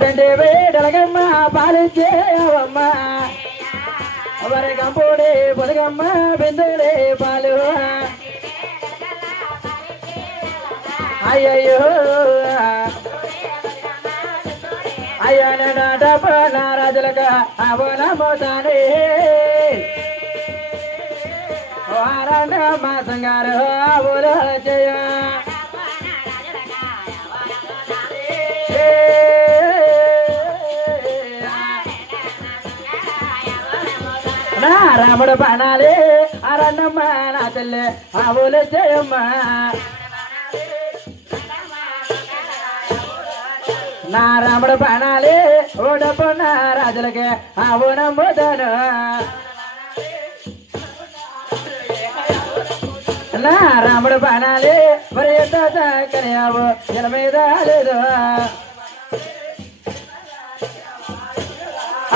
తండ్రి వేడలగమ్మ పాలించేవమ్మ అవరి కంపూడి పొలగమ్మ బిందులే పాలు అయ్యయ్యో అయ్యన నారాజులక అవనమోతానే వారణ మాసంగారు ఆవులు చేయ నా రాముడు బాణాలే అరన్నమ్మ నా చెల్లె ఆవులు చేయమ్మ నా రాముడు బాణాలే ఓడపన్న రాజులకే ఆవునమ్ముతాను నా రాముడు బాణాలే మరి కనియావు ఇలా మీద లేదు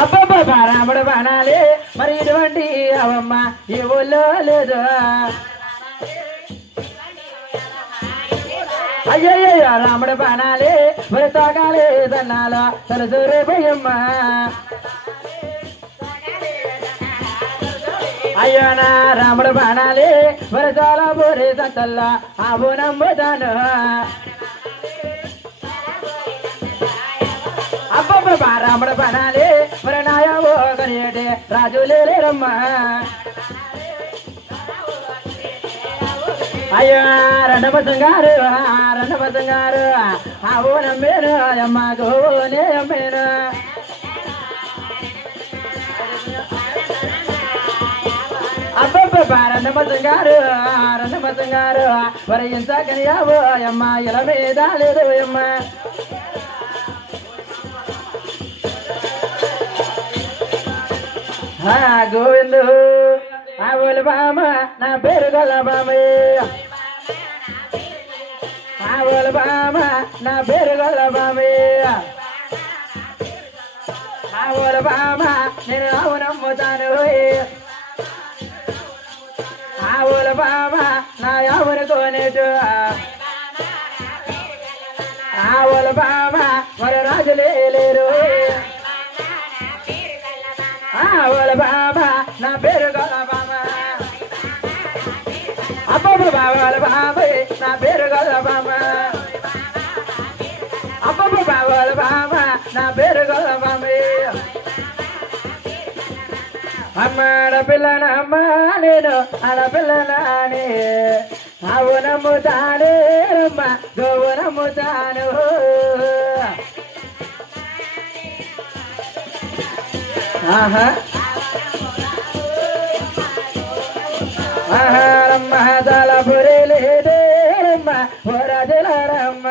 అబ్బబ్బా రాముడు బాణాలే మరి ఇటువంటి అవమ్మ ఈ ఊళ్ళో లేదు అయ్యయ్యో రాముడు బాణాలే మరి తాగాలే దన్నాల తలసూరే భయమ్మ అయ్యో నా రాముడు బాణాలే మరి చాలా బోరే సంతల్లా ఆవు నమ్ముతాను అబ్బబ్బా రాముడు బాణాలే మరి నాయావో కనియటే రాజులే లేరమ్మా అయ్యో రెండపసంగారు ఆవు నమ్మేను అమ్మకు నే అమ్మేను అబ్బబ్బా రెండపసంగారు మరి ఇంత కనియావు అమ్మ ఇలా మీద లేదు అమ్మ గోవిందు ఆవుల బామ నా పేరు గల బామే ఆవుల బామ నా పేరు గల బామే ఆవుల బామ నేను ఆవు నమ్ముతాను ఆవుల బామ నా ఆవును కోనేటు ఆవుల బామ మరి రాజులే లేరు ఆవుల బామ నా పేరు గల బామ అబ్బబ్బ బావల బాబే నా పేరు గల బామ అబ్బబ్బ బావల బామ నా పేరు గల బామే అమ్మాడ పిల్లనమ్మ నేను ఆడపిల్లనానే ఆవు నమ్ముతానే అమ్మ గోవు నమ్ముతాను ఆహా రమ్మ తలపురేలేరమ్మ రాజులరమ్మ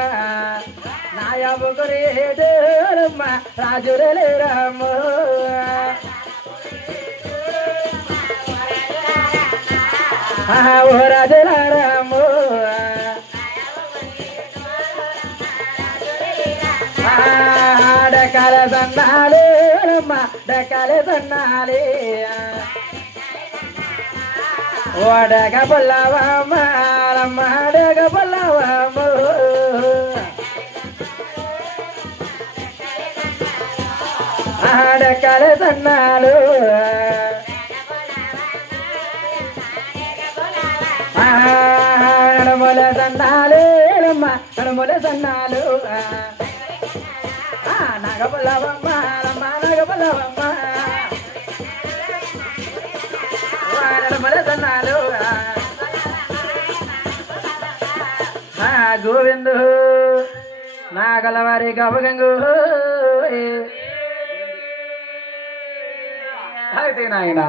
నాయబుకురేరమ్మ రాజులేరమ్మ ఓ రాజులరమ్మ డకాల సన్నాలే రమ్మ డకాలే సన్నాలే ఓడగ పొల్లవమ్మ రమ్మ డగ పొల్లవమ్మ డకాలే సన్నాలు నడుముల సన్నాలు రమ్మ నడుముల సన్నాలు నాగపల్లవమ్మ రమ్మ నాగపల్లవమ్మ నడుముల సన్నాలు గోవిందు నాగలవారి గవగంగు అయితే నాయన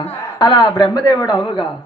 అలా బ్రహ్మదేవుడు అవుగా